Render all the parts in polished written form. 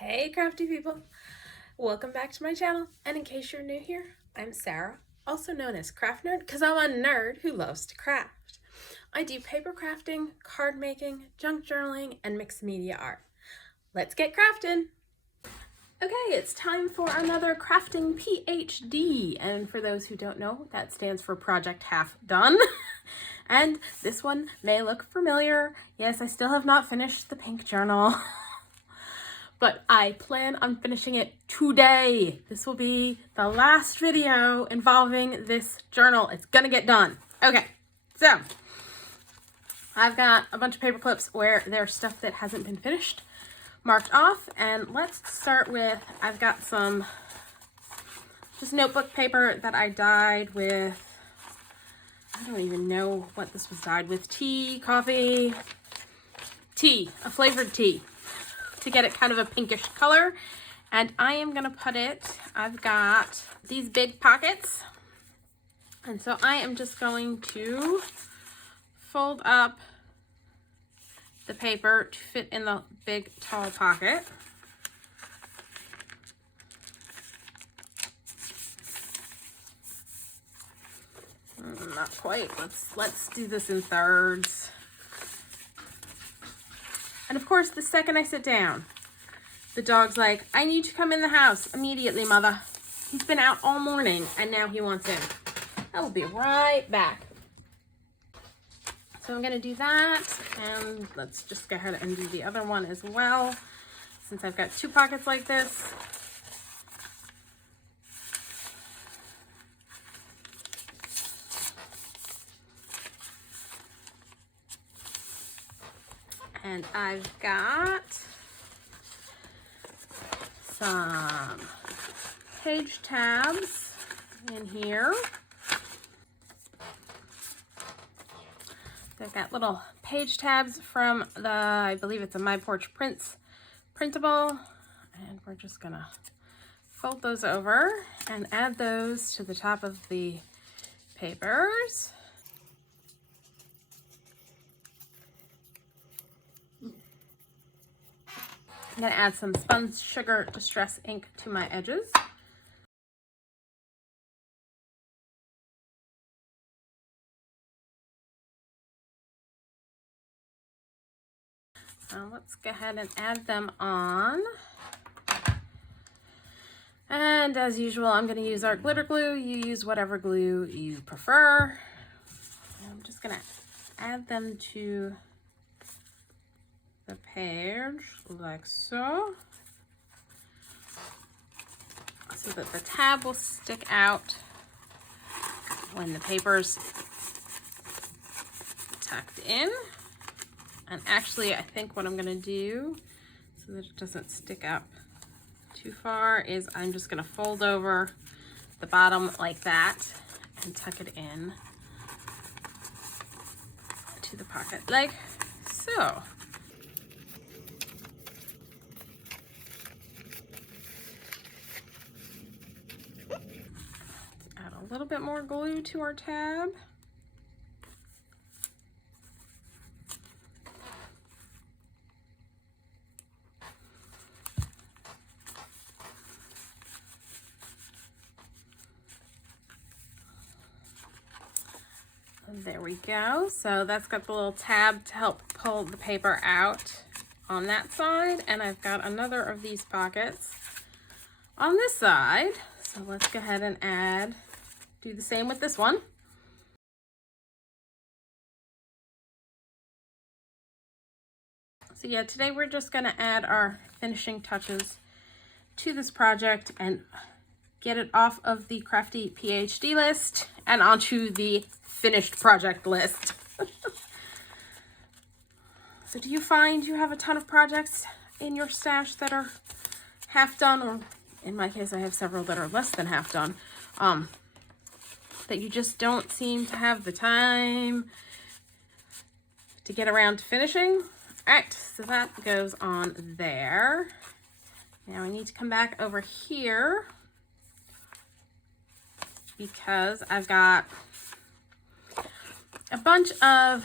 Hey crafty people, welcome back to my channel, and in case you're new here, I'm Sarah, also known as Craft Nerd because I'm a nerd who loves to craft. I do paper crafting, card making, junk journaling, and mixed media art. Let's get crafting! Okay, it's time for another crafting PhD, and for those who don't know, that stands for Project Half Done. And this one may look familiar. Yes, I still have not finished the pink journal. But I plan on finishing it today. This will be the last video involving this journal. It's gonna get done. Okay, so I've got a bunch of paper clips where there's stuff that hasn't been finished marked off, and let's start with, I've got some just notebook paper that I dyed with, I don't even know what this was dyed with, tea, coffee, tea, a flavored tea, to get it kind of a pinkish color. And I am gonna put it, I've got these big pockets, and so I am just going to fold up the paper to fit in the big tall pocket. Not quite. Let's do this in thirds. And of course, the second I sit down, the dog's like, I need to come in the house immediately, mother. He's been out all morning and now he wants in. I will be right back. So I'm gonna do that, and let's just go ahead and do the other one as well, since I've got two pockets like this. And I've got some page tabs in here. So I've got little page tabs from the, I believe it's a My Porch Prints printable. And we're just gonna fold those over and add those to the top of the papers. I'm gonna add some Spun Sugar Distress ink to my edges. Let's go ahead and add them on. And as usual, I'm gonna use our glitter glue. You use whatever glue you prefer. I'm just gonna add them to the page like so, so that the tab will stick out when the paper's tucked in. And actually, I think what I'm gonna do, so that it doesn't stick up too far, is I'm just gonna fold over the bottom like that and tuck it in to the pocket like so. Add a little bit more glue to our tab. There we go. So that's got the little tab to help pull the paper out on that side. And I've got another of these pockets on this side. So let's go ahead and do the same with this one. So yeah, today we're just gonna add our finishing touches to this project and get it off of the Crafty PhD list and onto the finished project list. So do you find you have a ton of projects in your stash that are half done, or in my case I have several that are less than half done, that you just don't seem to have the time to get around to finishing? All right, so that goes on there. Now I need to come back over here because I've got a bunch of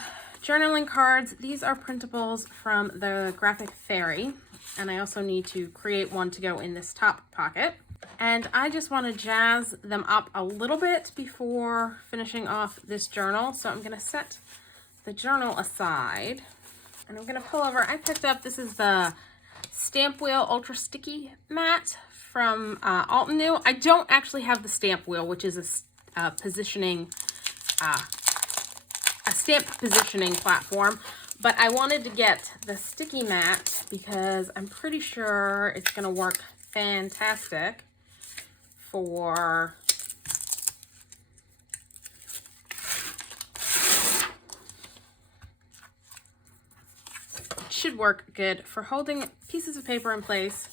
journaling cards. These are printables from the Graphic Fairy, and I also need to create one to go in this top pocket. And I just want to jazz them up a little bit before finishing off this journal. So I'm going to set the journal aside, and I'm going to pull over. I picked up, this is the Stamp Wheel Ultra Sticky Mat from Altenew. I don't actually have the Stamp Wheel, which is a stamp positioning platform, but I wanted to get the sticky mat because I'm pretty sure it's going to work fantastic for should work good for holding pieces of paper in place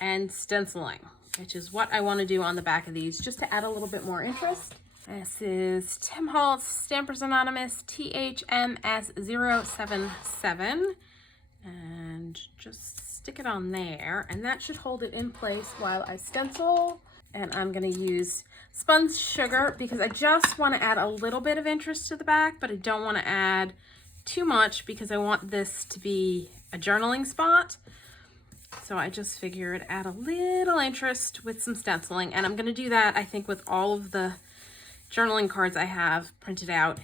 and stenciling, which is what I want to do on the back of these, just to add a little bit more interest. This is Tim Holtz Stampers Anonymous THMS077, and just stick it on there, and that should hold it in place while I stencil. And I'm going to use spun sugar because I just want to add a little bit of interest to the back, but I don't want to add too much because I want this to be a journaling spot. So I just figured add a little interest with some stenciling, and I'm going to do that, I think, with all of the journaling cards I have printed out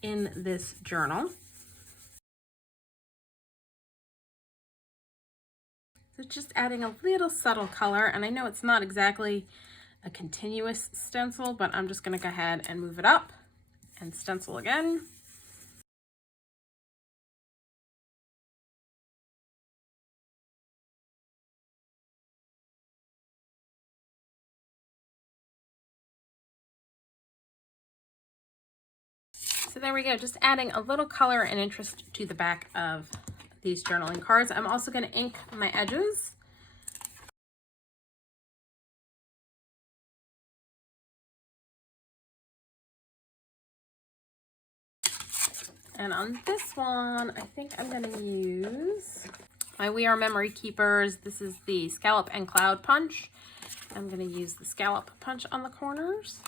in this journal. So just adding a little subtle color, and I know it's not exactly a continuous stencil, but I'm just going to go ahead and move it up and stencil again. So there we go, just adding a little color and interest to the back of these journaling cards. I'm also going to ink my edges. And on this one, I think I'm going to use my We Are Memory Keepers. This is the Scallop and Cloud Punch. I'm going to use the Scallop Punch on the corners,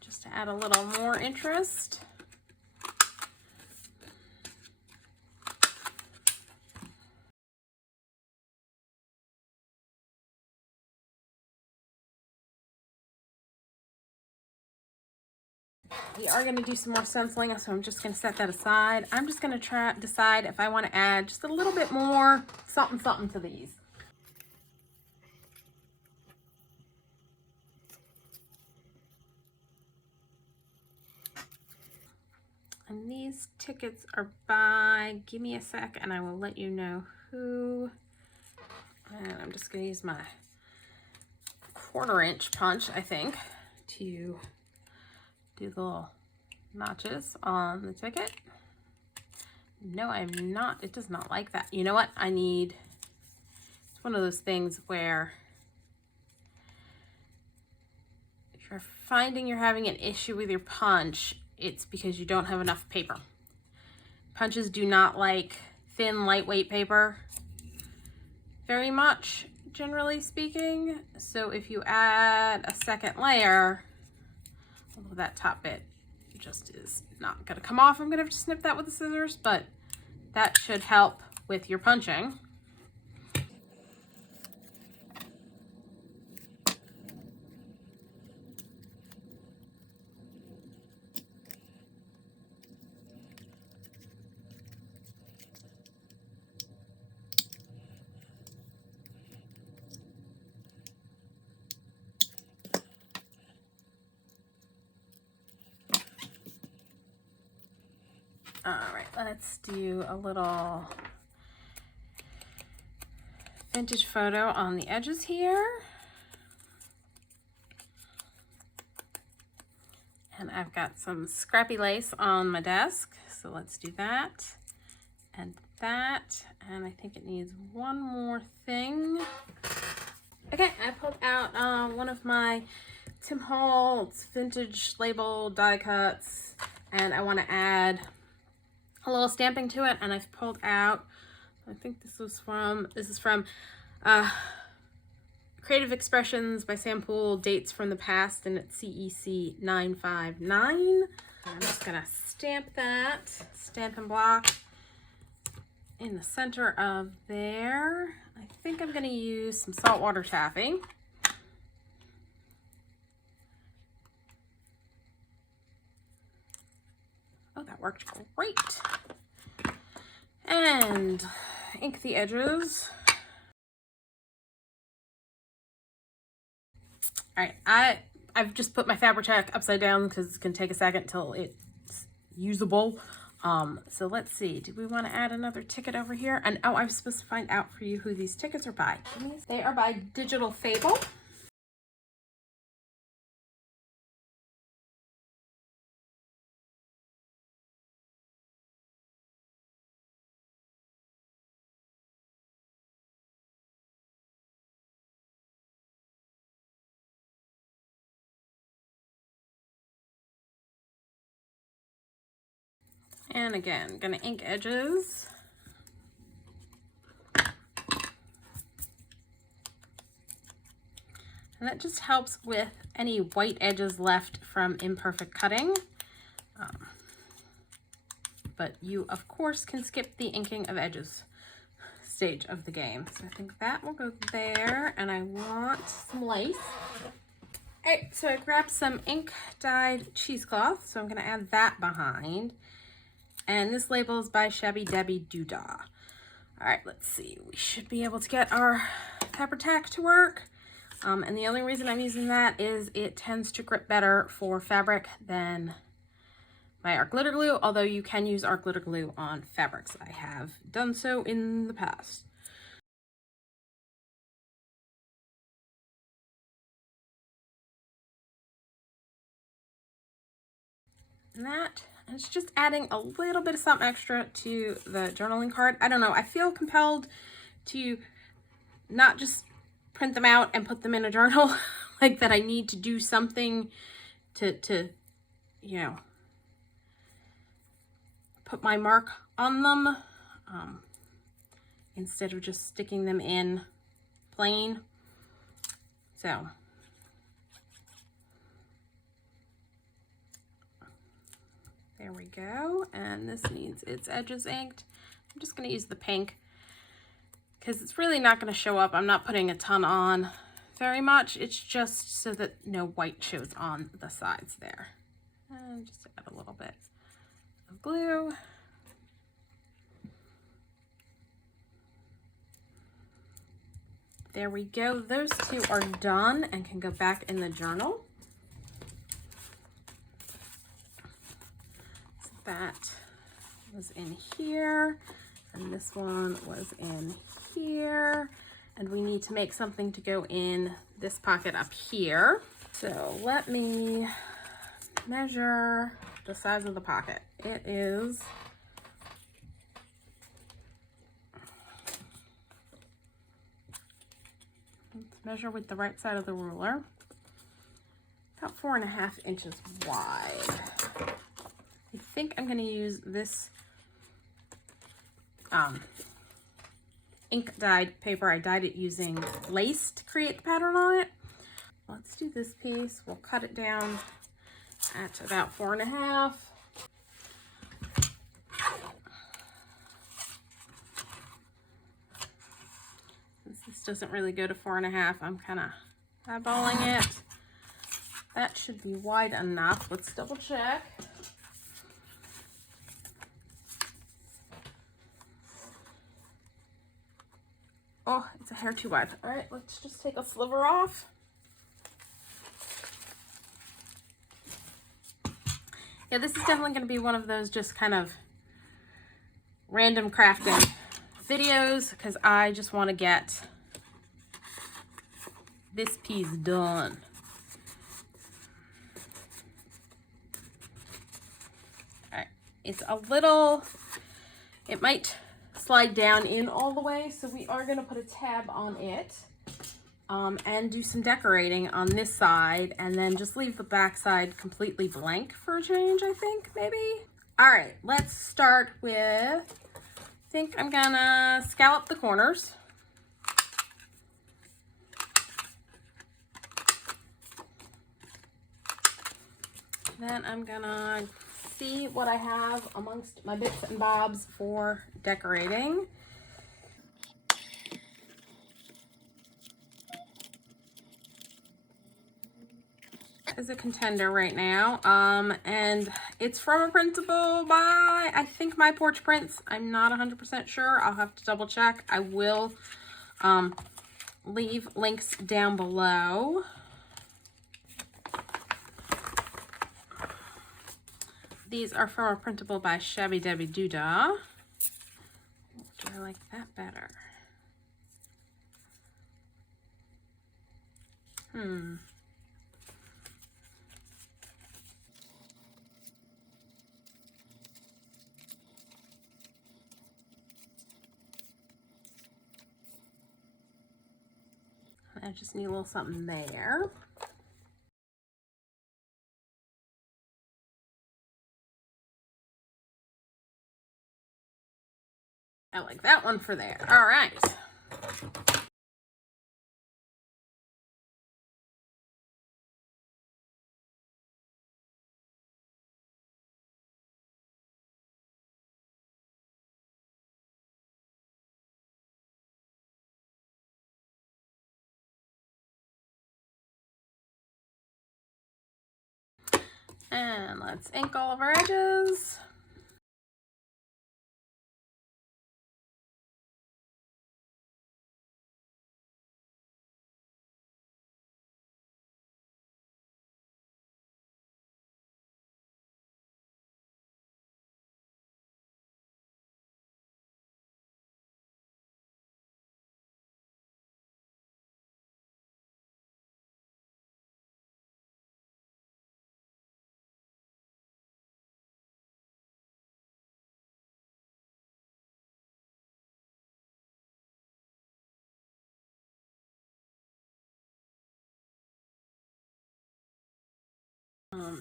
just to add a little more interest. We are going to do some more stenciling, so I'm just going to set that aside. I'm just going to decide if I want to add just a little bit more something to these. And these tickets are by, give me a sec and I will let you know who. And I'm just going to use my 1/4" punch, I think, to do the little notches on the ticket. No, I'm not. It does not like that. You know what? It's one of those things where if you're finding you're having an issue with your punch, it's because you don't have enough paper. Punches do not like thin, lightweight paper very much, generally speaking. So if you add a second layer, although that top bit just is not going to come off, I'm going to have to snip that with the scissors, but that should help with your punching. All right, let's do a little vintage photo on the edges here. And I've got some scrappy lace on my desk, so let's do that and that. And I think it needs one more thing. Okay, I pulled out one of my Tim Holtz vintage label die cuts, and I want to add a little stamping to it, and I've pulled out, I think this is from Creative Expressions by Sam Poole, Dates from the Past, and it's CEC959. I'm just gonna stamp that Stampin' Block in the center of there. I think I'm going to use some saltwater taffy. Oh, that worked great. And ink the edges. All right, I've just put my Fabri-Tac upside down because it's going to take a second until it's usable. So let's see, do we want to add another ticket over here? And oh, I'm supposed to find out for you who these tickets are by. They are by Digital Fable. And again, gonna ink edges. And that just helps with any white edges left from imperfect cutting. But you, of course, can skip the inking of edges stage of the game. So I think that will go there, and I want some lace. All right, so I grabbed some ink dyed cheesecloth, so I'm gonna add that behind. And this label is by Shabbydabbydoodah. All right, let's see. We should be able to get our Fabri-Tac to work. And the only reason I'm using that is it tends to grip better for fabric than my art glitter glue, although you can use art glitter glue on fabrics. I have done so in the past. And that, and it's just adding a little bit of something extra to the journaling card. I don't know, I feel compelled to not just print them out and put them in a journal, like that I need to do something to you know, put my mark on them, instead of just sticking them in plain. So there we go, and this needs its edges inked. I'm just going to use the pink because it's really not going to show up. I'm not putting a ton on very much. It's just so that no white shows on the sides there. And just add a little bit of glue. There we go. Those two are done and can go back in the journal. So that was in here, and this one was in here, and we need to make something to go in this pocket up here. So let me measure the size of the pocket. It is measure with the right side of the ruler, about 4.5 inches wide. I think I'm going to use this ink dyed paper. I dyed it using lace to create the pattern on it. Let's do this piece. We'll cut it down at about 4.5. This doesn't really go to 4.5. I'm kind of eyeballing it. That should be wide enough. Let's double check. Oh, it's a hair too wide. All right, let's just take a sliver off. Yeah, this is definitely going to be one of those just kind of random crafting videos because I just want to get this piece done. All right, it's a little, it might slide down in all the way, so we are going to put a tab on it and do some decorating on this side, and then just leave the back side completely blank for a change, I think, maybe. All right, let's start with, I think I'm gonna scallop the corners. Then I'm gonna see what I have amongst my bits and bobs for decorating. Is a contender right now, and it's from a printable by, I think, My Porch Prints. I'm not 100% sure. I'll have to double check. I will leave links down below. These are from a printable by Shabbydabbydoodah. Do I like that better? I just need a little something there. I like that one for there. All right. And let's ink all of our edges.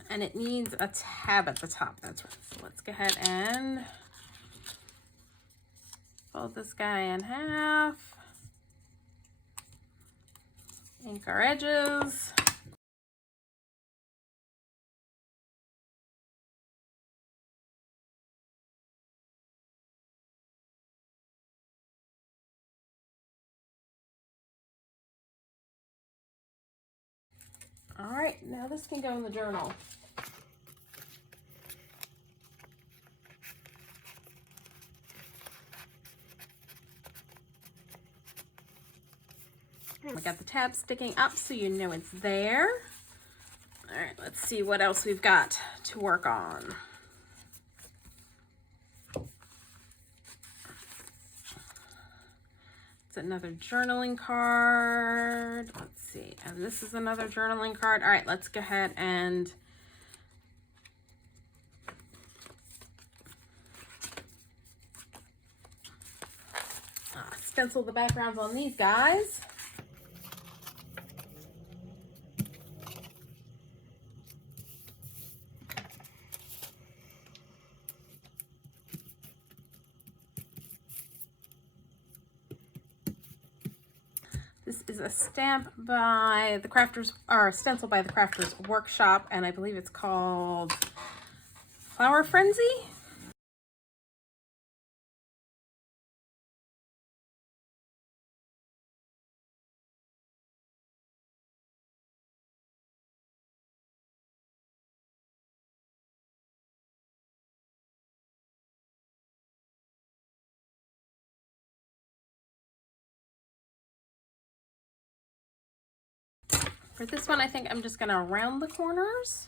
And it needs a tab at the top. That's right. So let's go ahead and fold this guy in half. Ink our edges. All right, now this can go in the journal. We got the tab sticking up so you know it's there. All right, let's see what else we've got to work on. It's another journaling card. Let's see, and this is another journaling card. All right, let's go ahead and stencil the backgrounds on these guys. This is a stamp by the Crafters, or a stencil by the Crafters Workshop, and I believe it's called Flower Frenzy. For this one, I think I'm just going to round the corners.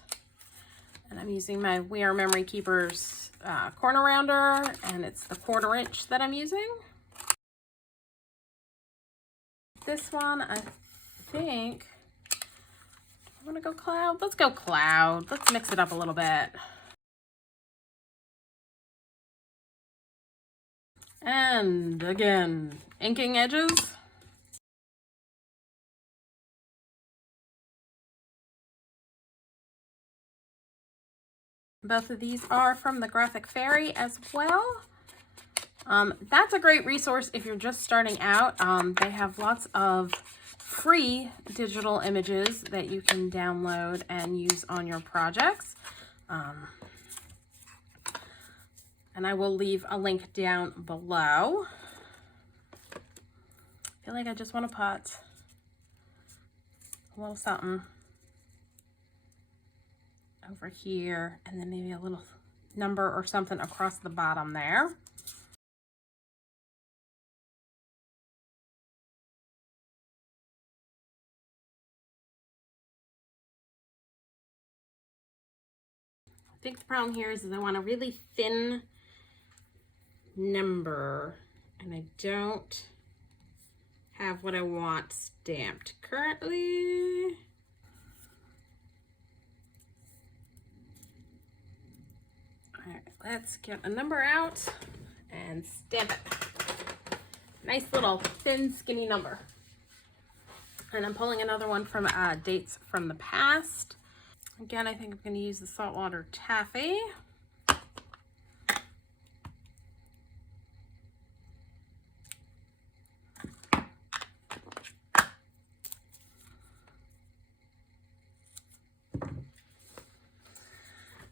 And I'm using my We Are Memory Keepers corner rounder, and it's the 1/4 inch that I'm using. This one, I think, I'm going to go cloud. Let's go cloud. Let's mix it up a little bit. And again, inking edges. Both of these are from the Graphic Fairy as well. That's a great resource if you're just starting out. They have lots of free digital images that you can download and use on your projects. And I will leave a link down below. I feel like I just want to put a little something over here, and then maybe a little number or something across the bottom there. I think the problem here is I want a really thin number, and I don't have what I want stamped currently. All right, let's get a number out and stamp it. Nice little thin, skinny number. And I'm pulling another one from Dates from the Past. Again, I think I'm going to use the saltwater taffy.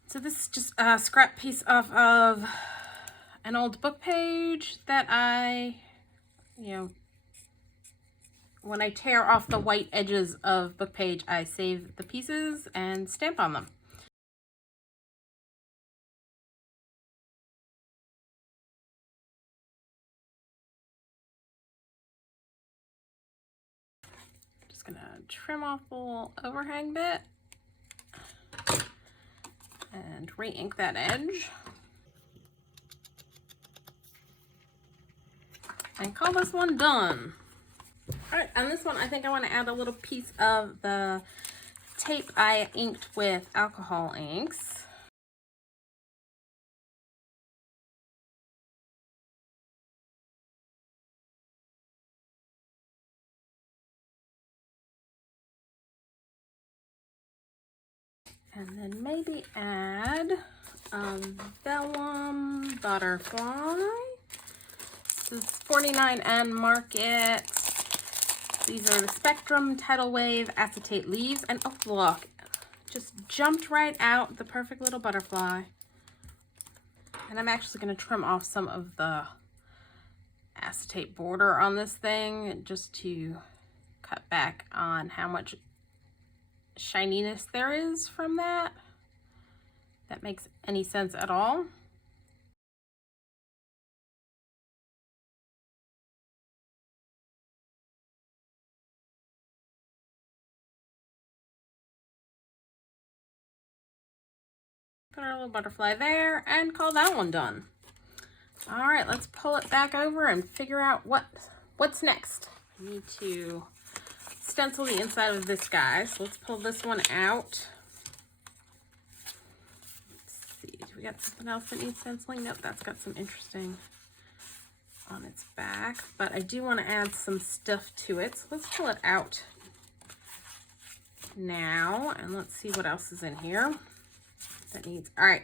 So this is just a scrap piece off of an old book page that I, when I tear off the white edges of book page, I save the pieces and stamp on them. Just gonna trim off the little overhang bit and re-ink that edge. And call this one done. All right, on this one, I think I want to add a little piece of the tape I inked with alcohol inks. And then maybe add vellum butterfly. This is 49N Market. These are the Spectrum Tidal Wave Acetate leaves. And oh, look, just jumped right out the perfect little butterfly. And I'm actually going to trim off some of the acetate border on this thing just to cut back on how much shininess there is from that. That makes any sense at all. Put our little butterfly there and call that one done. All right, let's pull it back over and figure out what's next. I need to stencil the inside of this guy, so let's pull this one out. Let's see, do we got something else that needs stenciling? Nope, that's got some interesting on its back, but I do want to add some stuff to it, so let's pull it out now and let's see what else is in here that needs. All right,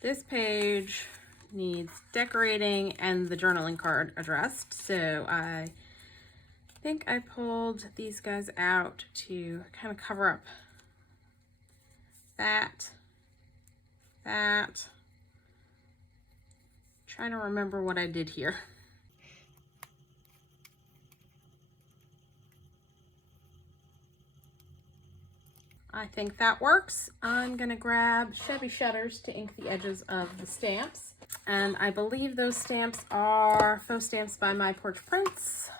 this page needs decorating and the journaling card addressed, so I think I pulled these guys out to kind of cover up that. Trying to remember what I did here. I think that works. I'm gonna grab Shabby Shutters to ink the edges of the stamps. And I believe those stamps are faux stamps by my Porch Prints.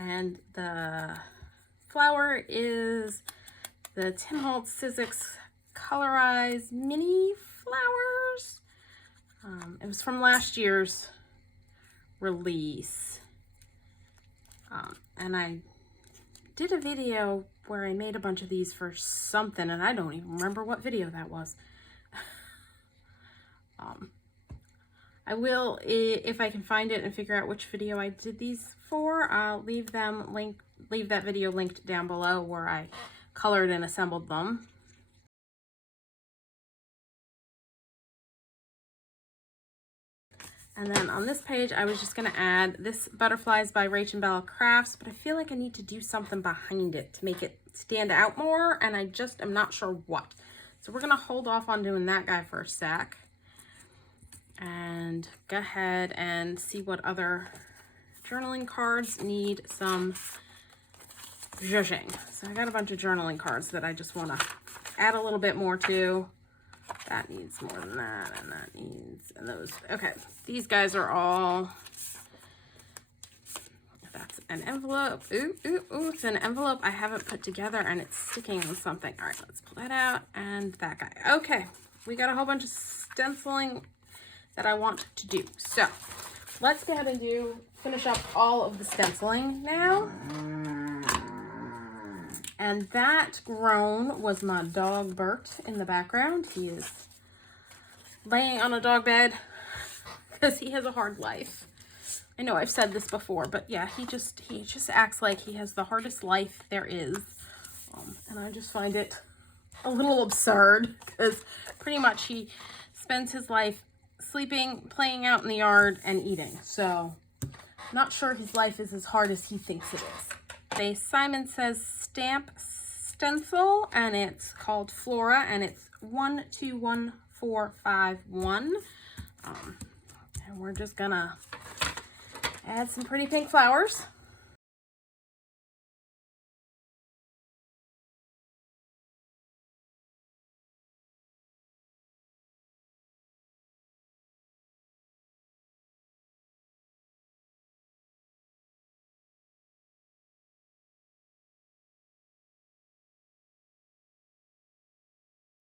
And the flower is the Holtz Sizzix Colorized Mini Flowers. It was from last year's release. And I did a video where I made a bunch of these for something, and I don't even remember what video that was. I will, if I can find it and figure out which video I did these for, I'll leave that video linked down below where I colored and assembled them. And then on this page, I was just gonna add this Butterflies by RachandBellaCrafts, but I feel like I need to do something behind it to make it stand out more, and I just am not sure what. So we're gonna hold off on doing that guy for a sec and go ahead and see what other journaling cards need some zhuzhing. So I got a bunch of journaling cards that I just wanna add a little bit more to. That needs more than that, and that needs, and those. Okay, these guys are all, that's an envelope. Ooh, ooh, ooh, it's an envelope I haven't put together and it's sticking on something. All right, let's pull that out, and that guy. Okay, we got a whole bunch of stenciling that I want to do. So let's go ahead and finish up all of the stenciling now. And that groan was my dog Bert in the background. He is laying on a dog bed because he has a hard life. I know I've said this before, but yeah, he just acts like he has the hardest life there is. And I just find it a little absurd because pretty much he spends his life sleeping, playing out in the yard, and eating. So I'm not sure his life is as hard as he thinks it is. Simon Says stamp stencil, and it's called Flora, and it's 121451. And we're just gonna add some pretty pink flowers.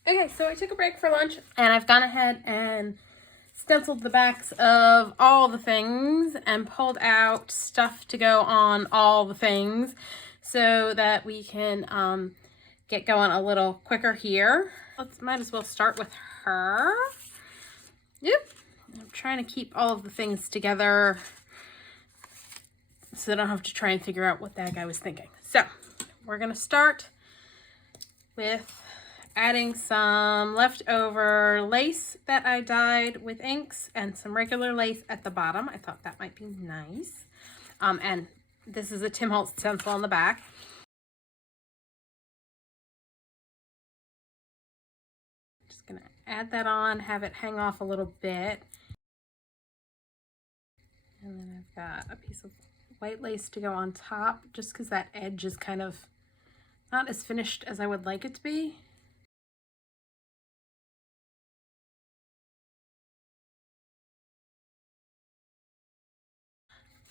Okay, so I took a break for lunch, and I've gone ahead and stenciled the backs of all the things and pulled out stuff to go on all the things so that we can get going a little quicker here. Might as well start with her. Yep. I'm trying to keep all of the things together so I don't have to try and figure out what that guy was thinking. So we're going to start with adding some leftover lace that I dyed with inks and some regular lace at the bottom. I thought that might be nice. And this is a Tim Holtz stencil on the back. Just gonna add that on, have it hang off a little bit. And then I've got a piece of white lace to go on top, just because that edge is kind of not as finished as I would like it to be.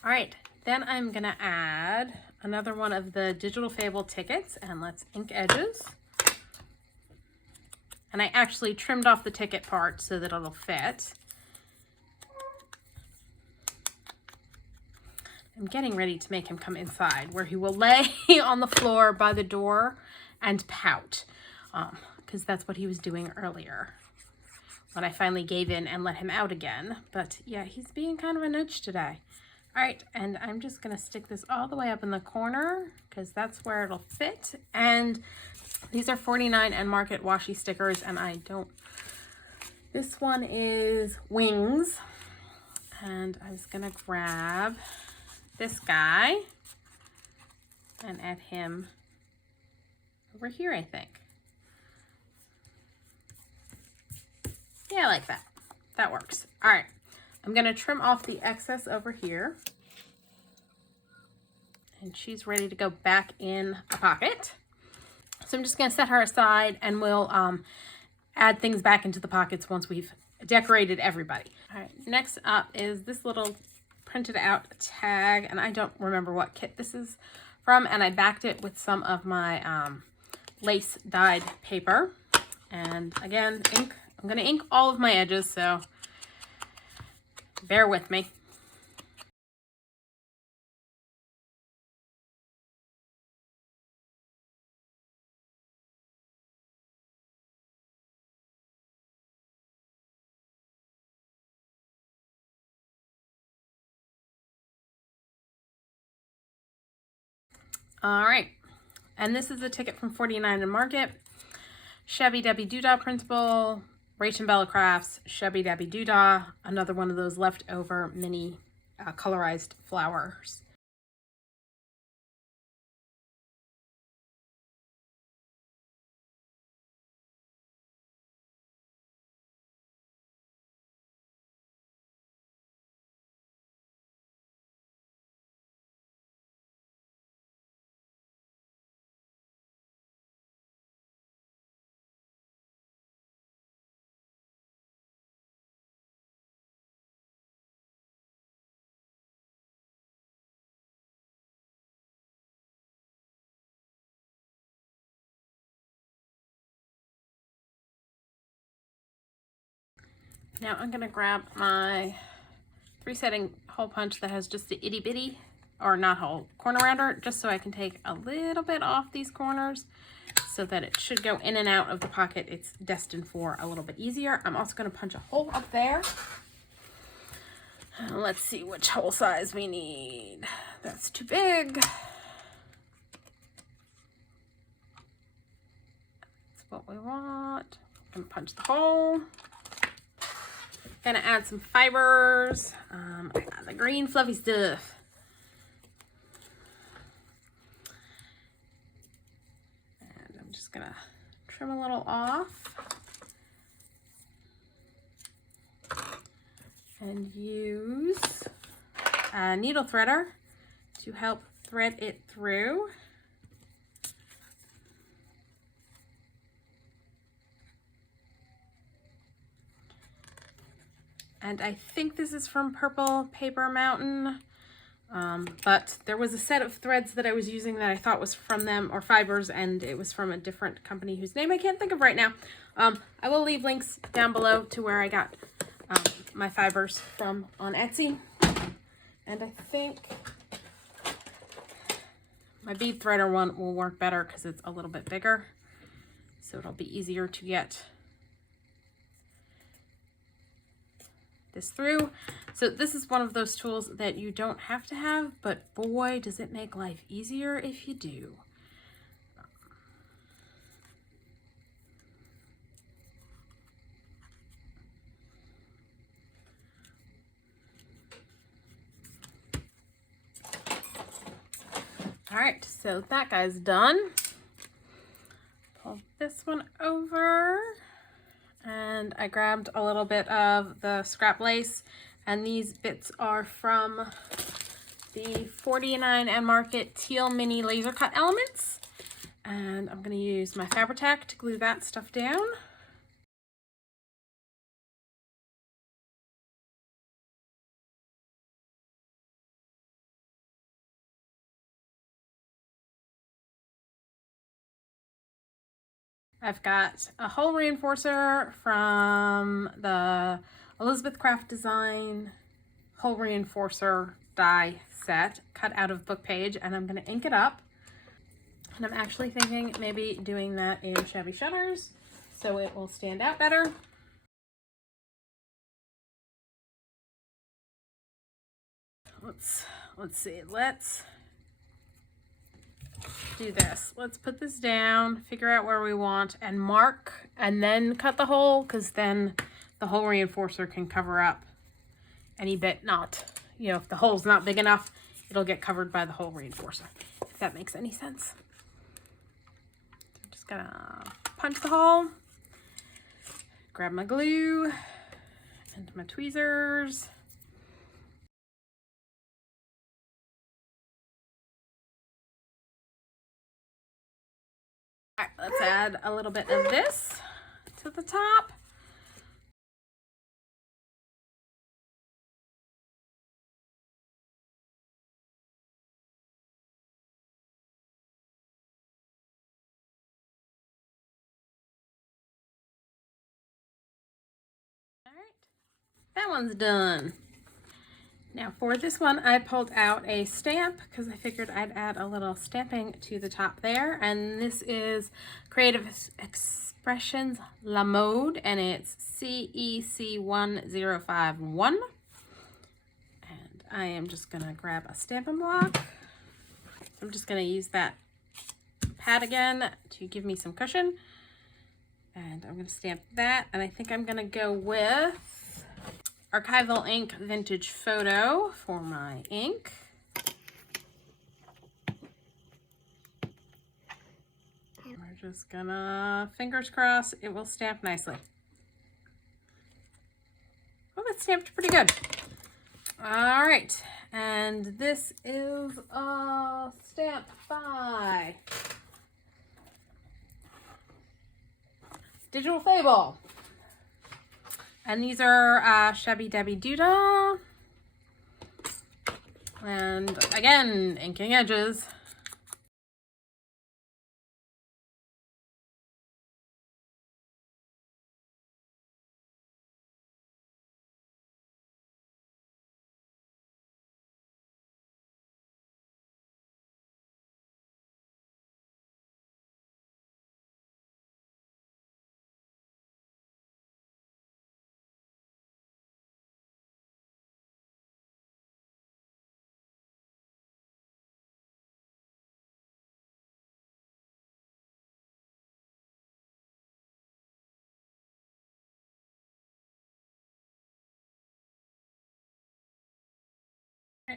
All right, then I'm gonna add another one of the digital Fable tickets, and let's ink edges. And I actually trimmed off the ticket part so that it'll fit. I'm getting ready to make him come inside, where he will lay on the floor by the door and pout, because that's what he was doing earlier when I finally gave in and let him out again. But yeah, he's being kind of a nudge today. All right, and I'm just gonna stick this all the way up in the corner because that's where it'll fit. And these are 49 and Market washi stickers, and this one is wings. And I was gonna grab this guy and add him over here, I think. Yeah, I like that. That works. All right. I'm going to trim off the excess over here. And she's ready to go back in a pocket. So I'm just going to set her aside, and we'll add things back into the pockets once we've decorated everybody. All right, next up is this little printed out tag, and I don't remember what kit this is from, and I backed it with some of my lace dyed paper. And again, ink. I'm going to ink all of my edges, so bear with me. All right, and this is a ticket from 49 and Market. Shabbydabbydoodah principle, RachandBellaCrafts Shabbydabbydoodah, another one of those leftover mini colorized flowers. Now I'm gonna grab my 3-setting hole punch that has just the itty bitty, or not hole, corner rounder, just so I can take a little bit off these corners so that it should go in and out of the pocket it's destined for a little bit easier. I'm also gonna punch a hole up there. Let's see which hole size we need. That's too big. That's what we want. I'm gonna punch the hole. Gonna add some fibers. I got the green fluffy stuff. And I'm just gonna trim a little off. And use a needle threader to help thread it through. And I think this is from Purple Paper Mountain, but there was a set of threads that I was using that I thought was from them, or fibers, and it was from a different company whose name I can't think of right now. I will leave links down below to where I got my fibers from on Etsy. And I think my bead threader one will work better because it's a little bit bigger, so it'll be easier to get this through. So this is one of those tools that you don't have to have, but boy, does it make life easier if you do. All right, so that guy's done. Pull this one over. And I grabbed a little bit of the scrap lace, and these bits are from the 49 and Market Teal Mini Laser Cut Elements. And I'm going to use my Fabri-Tac to glue that stuff down. I've got a hole reinforcer from the Elizabeth Craft Design hole reinforcer die set cut out of book page, and I'm going to ink it up. And I'm actually thinking maybe doing that in Shabby Shutters so it will stand out better. Let's see. Let's do this. Let's put this down, figure out where we want, and mark, and then cut the hole, because then the hole reinforcer can cover up any bit not, you know, if the hole's not big enough, it'll get covered by the hole reinforcer, if that makes any sense. I'm just gonna punch the hole, grab my glue and my tweezers. All right, let's add a little bit of this to the top. All right, that one's done. Now for this one, I pulled out a stamp because I figured I'd add a little stamping to the top there. And this is Creative Expressions La Mode, and it's CEC1051. And I am just gonna grab a stamping block. I'm just gonna use that pad again to give me some cushion. And I'm going to stamp that. And I think I'm going to go with Archival Ink Vintage Photo for my ink. We're just gonna, fingers crossed, it will stamp nicely. Oh, that stamped pretty good. All right, and this is a stamp by Digital Fable. And these are Shabbydabbydoodah. And again, inking edges.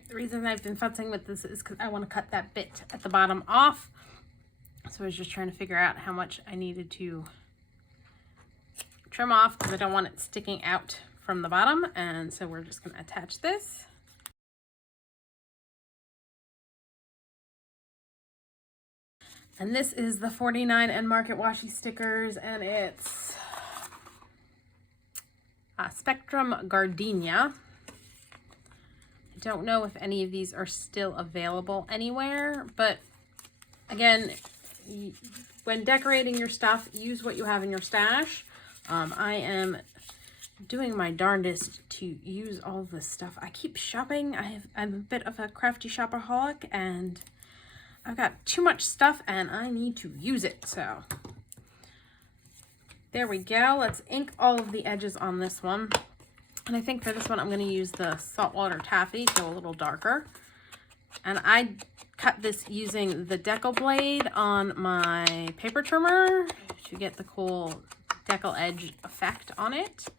The reason I've been futzing with this is because I want to cut that bit at the bottom off. So I was just trying to figure out how much I needed to trim off because I don't want it sticking out from the bottom. And so we're just going to attach this. And this is the 49 and Market Washi stickers, and it's Spectrum Gardenia. Don't know if any of these are still available anywhere, but again, when decorating your stuff, use what you have in your stash. I am doing my darndest to use all this stuff. I keep shopping. I'm a bit of a crafty shopaholic, and I've got too much stuff and I need to use it. So there we go. Let's ink all of the edges on this one. And I think for this one, I'm going to use the saltwater taffy to go a little darker. And I cut this using the decal blade on my paper trimmer to get the cool decal edge effect on it.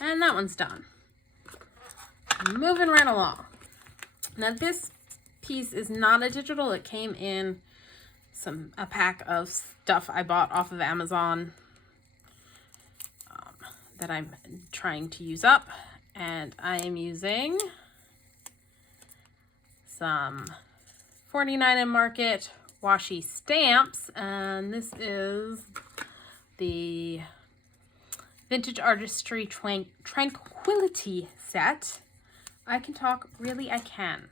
And that one's done. Moving right along. Now this piece is not a digital. It came in a pack of stuff I bought off of Amazon that I'm trying to use up, and I am using some 49 and Market Washi stamps, and this is the Vintage Artistry Tranquility set. I can talk, really I can.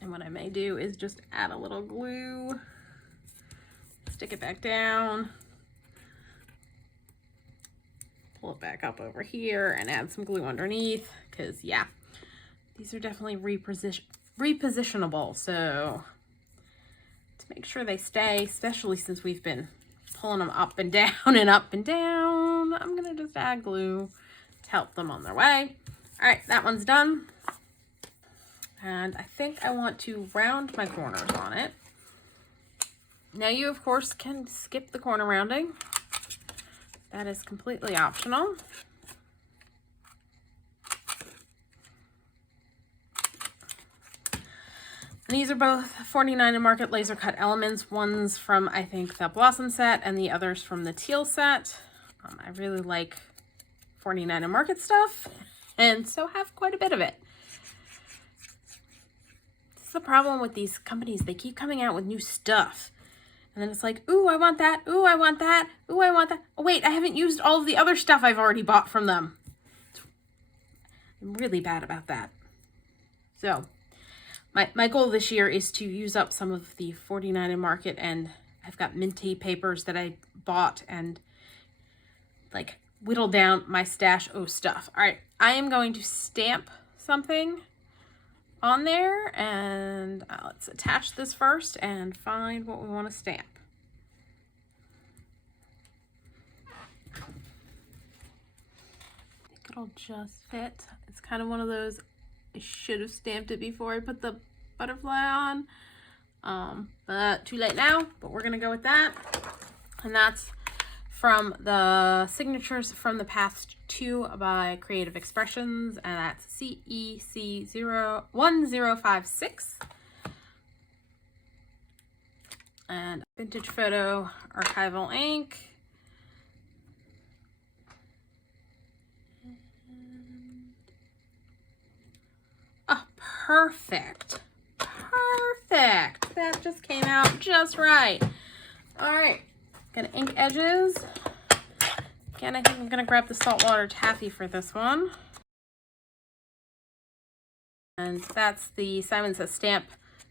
And what I may do is just add a little glue, stick it back down, pull it back up over here and add some glue underneath, because yeah, these are definitely repositionable. So to make sure they stay, especially since we've been pulling them up and down and up and down, I'm gonna just add glue to help them on their way. All right, that one's done. And I think I want to round my corners on it. Now you, of course, can skip the corner rounding. That is completely optional. And these are both 49 and Market laser cut elements. One's from, I think, the Blossom set, and the other's from the Teal set. I really like 49 and Market stuff, and so have quite a bit of it. The problem with these companies, they keep coming out with new stuff, and then it's like, ooh, I want that, ooh, I want that, ooh, I want that. Oh wait, I haven't used all of the other stuff I've already bought from them. I'm really bad about that. So my goal this year is to use up some of the 49 and Market and I've got minty papers that I bought and like whittled down my stash of stuff. All right, I am going to stamp something on there, and let's attach this first and find what we want to stamp. I think it'll just fit. It's kind of one of those, I should have stamped it before I put the butterfly on, but too late now, but we're gonna go with that. And that's from the signatures from the Past 2 by Creative Expressions, and that's CEC1056. And Vintage Photo Archival ink. Oh, perfect. Perfect. That just came out just right. All right. Gonna ink edges. Again, I think I'm gonna grab the saltwater taffy for this one. And that's the Simon Says Stamp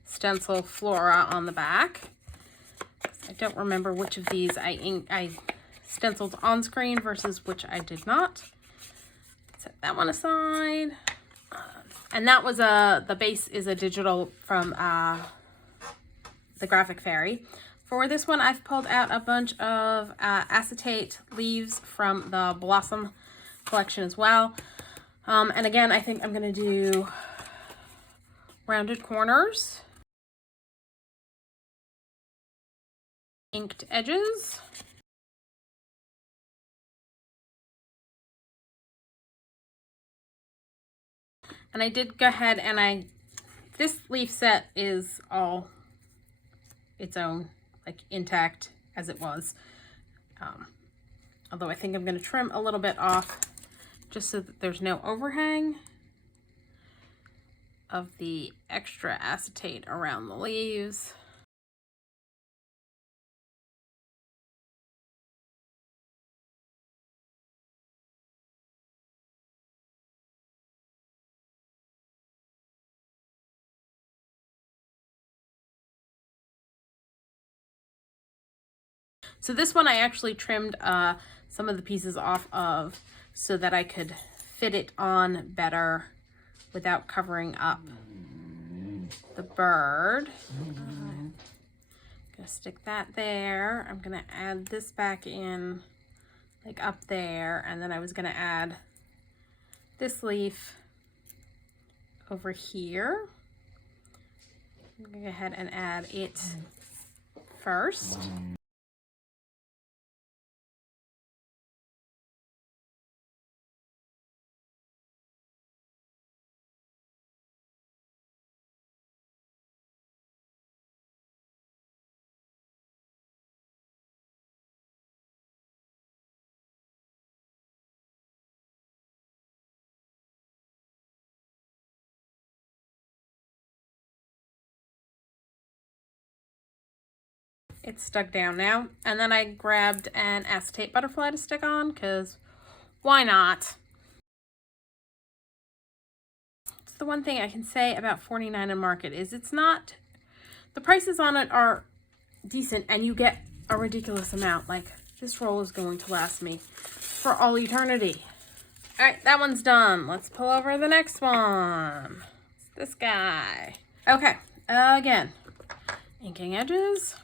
stencil Flora on the back. I don't remember which of these I stenciled on screen versus which I did not. Set that one aside. And that was the base is a digital from the Graphic Fairy. For this one, I've pulled out a bunch of acetate leaves from the Blossom collection as well. And again, I think I'm going to do rounded corners, inked edges, and I did go ahead and this leaf set is all its own, like intact as it was. Although I think I'm going to trim a little bit off just so that there's no overhang of the extra acetate around the leaves. So this one I actually trimmed some of the pieces off of so that I could fit it on better without covering up the bird. I'm gonna stick that there. I'm gonna add this back in like up there, and then I was gonna add this leaf over here. I'm gonna go ahead and add it first. It's stuck down now. And then I grabbed an acetate butterfly to stick on, because why not? It's the one thing I can say about 49 in Market is it's not, the prices on it are decent and you get a ridiculous amount. Like, this roll is going to last me for all eternity. All right, that one's done. Let's pull over the next one. It's this guy. Okay, again, inking edges.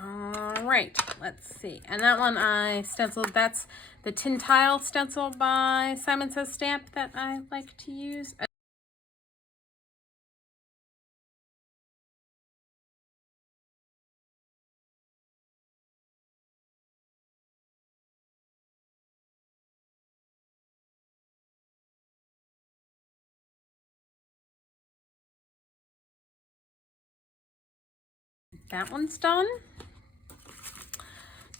All right, let's see. And that one I stenciled. That's the Tin Tile stencil by Simon Says Stamp that I like to use. That one's done.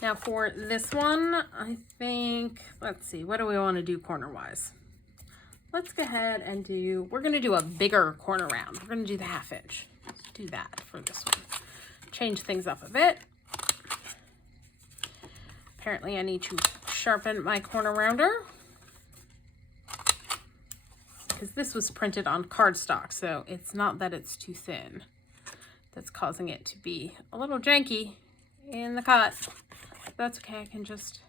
Now for this one, I think, let's see, what do we want to do corner-wise? let's go ahead and we're going to do a bigger corner round. We're going to do the 1/2 inch. Let's do that for this one. Change things up a bit. Apparently I need to sharpen my corner rounder because this was printed on cardstock, so it's not that it's too thin that's causing it to be a little janky in the cut. That's okay, I can just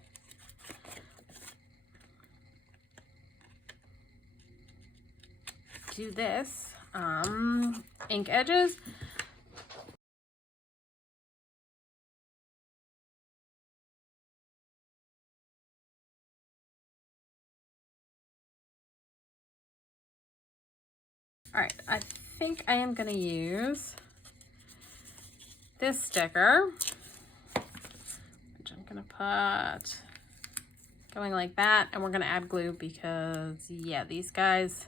do this. Ink edges. All right, I think I am going to use this sticker, which I'm going to put going like that, and we're going to add glue because, yeah, these guys,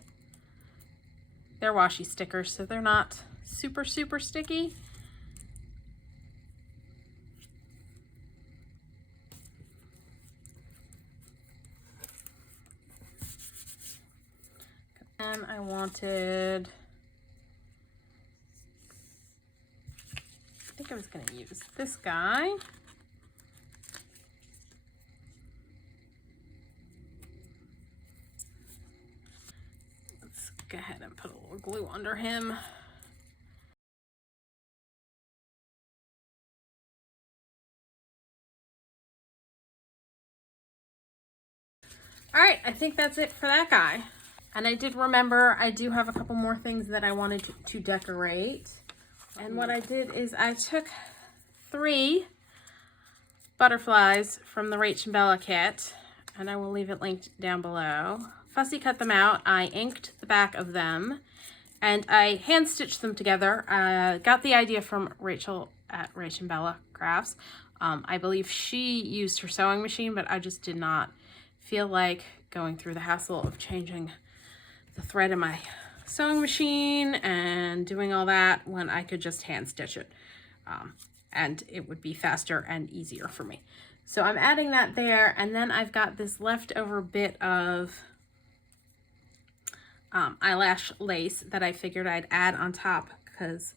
they're washi stickers, so they're not super, super sticky. And I wanted, I think I was going to use this guy. Let's go ahead and put a little glue under him. All right, I think that's it for that guy. And I did remember I do have a couple more things that I wanted to decorate. And what I did is I took 3 butterflies from the RachandBella kit, and I will leave it linked down below. Fussy cut them out. I inked the back of them, and I hand stitched them together. Got the idea from Rachel at RachandBellaCrafts. I believe she used her sewing machine, but I just did not feel like going through the hassle of changing the thread in my sewing machine and doing all that when I could just hand stitch it, and it would be faster and easier for me. So I'm adding that there, and then I've got this leftover bit of eyelash lace that I figured I'd add on top, because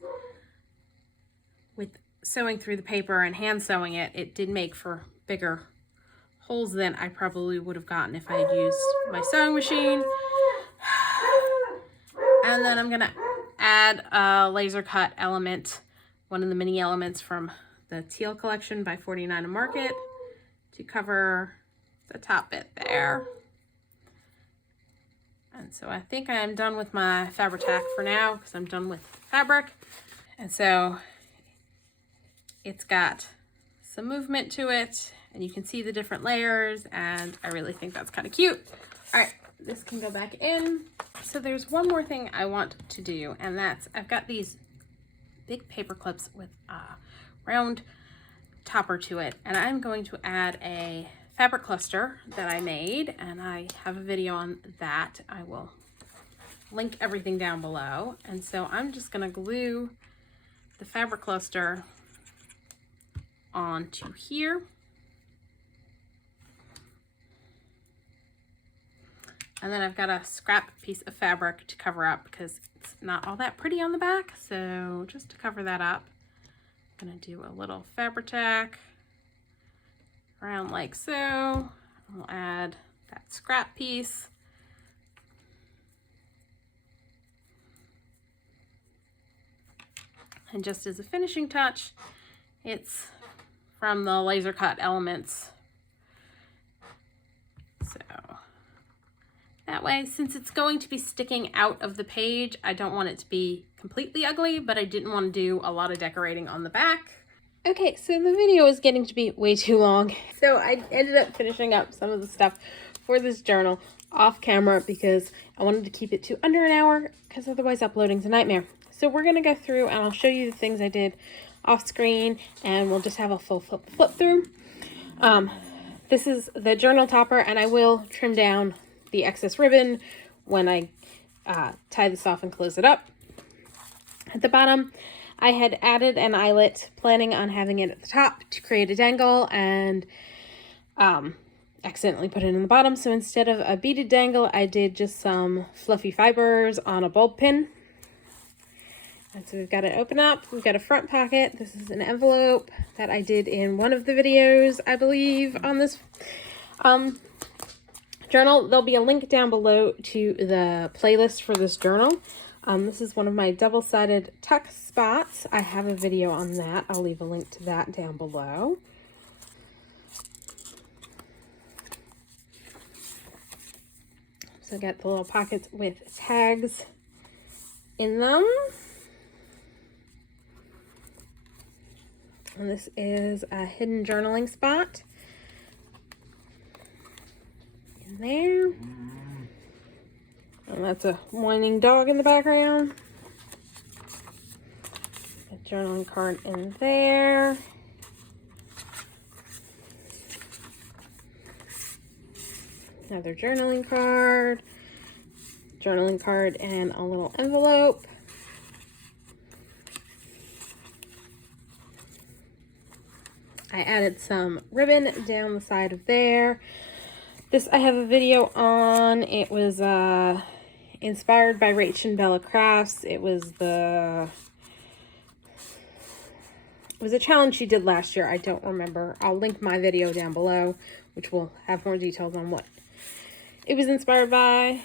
with sewing through the paper and hand sewing it, it did make for bigger holes than I probably would have gotten if I had used my sewing machine. And then I'm gonna add a laser cut element, one of the mini elements from the Teal collection by 49 Market, to cover the top bit there. And so I think I am done with my Fabri-Tac for now, because I'm done with fabric. And so it's got some movement to it, and you can see the different layers, and I really think that's kind of cute. All right, this can go back in. So there's one more thing I want to do, and that's, I've got these big paper clips with a round topper to it, and I'm going to add a fabric cluster that I made, and I have a video on that. I will link everything down below. And so I'm just gonna glue the fabric cluster onto here. And then I've got a scrap piece of fabric to cover up because it's not all that pretty on the back. So just to cover that up, I'm gonna do a little Fabri-Tac around like so. We'll add that scrap piece. And just as a finishing touch, it's from the laser cut elements. So that way, since it's going to be sticking out of the page, I don't want it to be completely ugly, but I didn't want to do a lot of decorating on the back. Okay, so the video is getting to be way too long. So I ended up finishing up some of the stuff for this journal off camera because I wanted to keep it to under an hour, because otherwise uploading's a nightmare. So we're going to go through and I'll show you the things I did off screen, and we'll just have a full flip through. This is the journal topper, and I will trim down the excess ribbon when I tie this off and close it up. At the bottom, I had added an eyelet, planning on having it at the top to create a dangle, and accidentally put it in the bottom. So instead of a beaded dangle, I did just some fluffy fibers on a bulb pin. And so we've got it open up. We've got a front pocket. This is an envelope that I did in one of the videos, I believe, on this journal. There'll be a link down below to the playlist for this journal. This is one of my double-sided tuck spots. I have a video on that. I'll leave a link to that down below. So I got the little pockets with tags in them. And this is a hidden journaling spot in there. And that's a whining dog in the background. A journaling card in there. Another journaling card, and a little envelope. I added some ribbon down the side of there. This I have a video on. It was inspired by RachandBellaCrafts. It was a challenge she did last year. I don't remember. I'll link my video down below, which will have more details on what it was inspired by.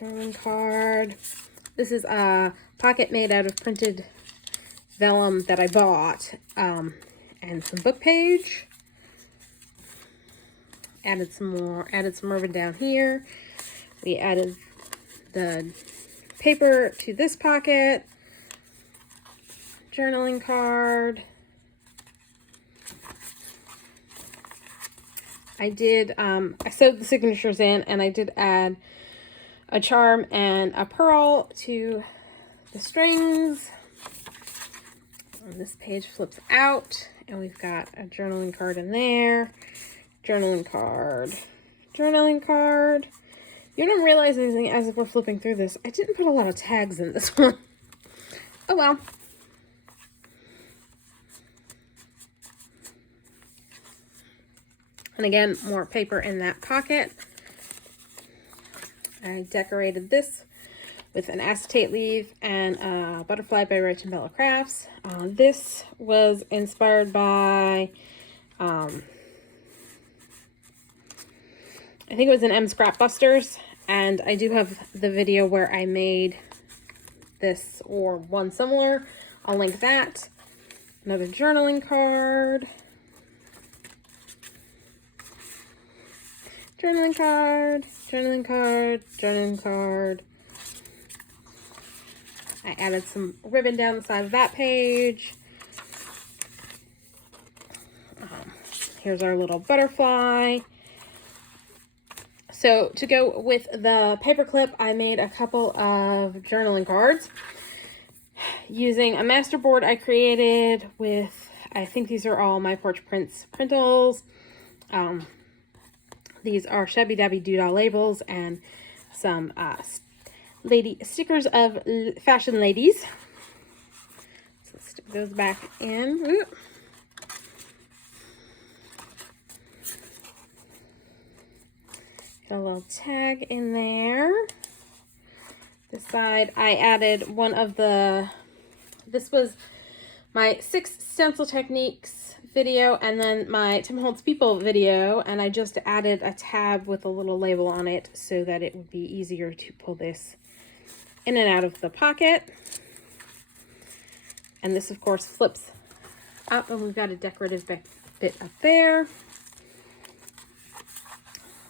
Journaling card. This is a pocket made out of printed vellum that I bought, and some book page. Added some ribbon down here. We added the paper to this pocket. Journaling card. I sewed the signatures in, and I did add a charm and a pearl to the strings. And this page flips out, and we've got a journaling card in there. Journaling card. Journaling card. You know what I'm realizing as we're flipping through this? I didn't put a lot of tags in this one. Oh well. And again, more paper in that pocket. I decorated this with an acetate leaf and a butterfly by RachandBellaCrafts. This was inspired by, I think it was an M Scrapbusters, and I do have the video where I made this or one similar. I'll link that. Another journaling card. Journaling card, journaling card, journaling card. I added some ribbon down the side of that page. Here's our little butterfly. So to go with the paperclip, I made a couple of journaling cards using a master board I created with, I think these are all my Porch Prints printals. These are Shabbydabbydoodah labels and some lady stickers of fashion ladies. So let's stick those back in. Ooh. Got a little tag in there. This side, I added one of the, this was my 6 stencil techniques video and then my Tim Holtz People video, and I just added a tab with a little label on it so that it would be easier to pull this in and out of the pocket. And this of course flips up, and we've got a decorative bit up there.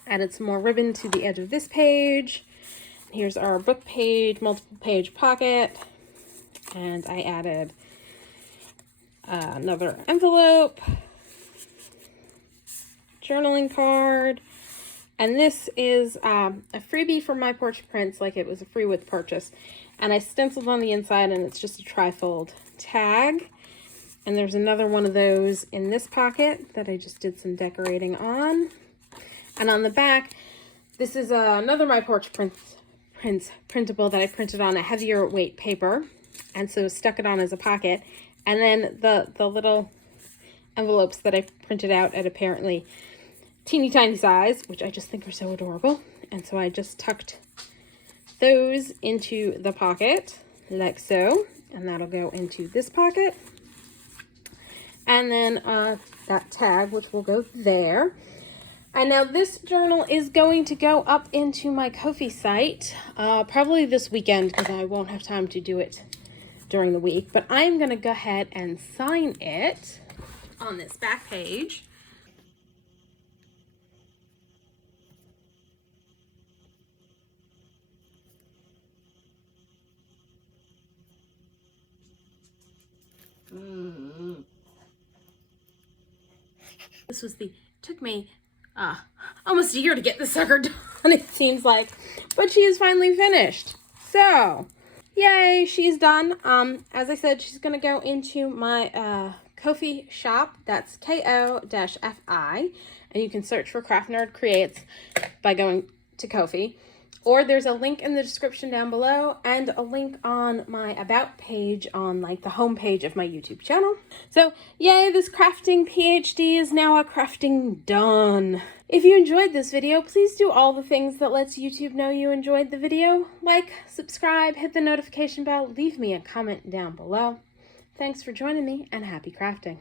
Added some more ribbon to the edge of this page. Here's our book page, multiple page pocket, and I added another envelope, journaling card, and this is a freebie from my Porch Prints, like it was a free with purchase, and I stenciled on the inside, and it's just a trifold tag. And there's another one of those in this pocket that I just did some decorating on. And on the back, this is another my Porch Prints printable that I printed on a heavier weight paper, and so stuck it on as a pocket. And then the little envelopes that I printed out at apparently teeny tiny size, which I just think are so adorable. And so I just tucked those into the pocket like so, and that'll go into this pocket. And then that tag, which will go there. And now this journal is going to go up into my Ko-fi site, probably this weekend, because I won't have time to do it during the week. But I'm going to go ahead and sign it on this back page. This was took me almost a year to get this sucker done, it seems like, but she is finally finished. So, yay, she's done. As I said, she's gonna go into my Ko-fi shop. That's Ko-fi, and you can search for Craft Nerd Creates by going to Ko-fi. Or there's a link in the description down below and a link on my about page on like the home page of my YouTube channel. So yay, this crafting PhD is now a crafting done. If you enjoyed this video, please do all the things that lets YouTube know you enjoyed the video. Like, subscribe, hit the notification bell, leave me a comment down below. Thanks for joining me and happy crafting.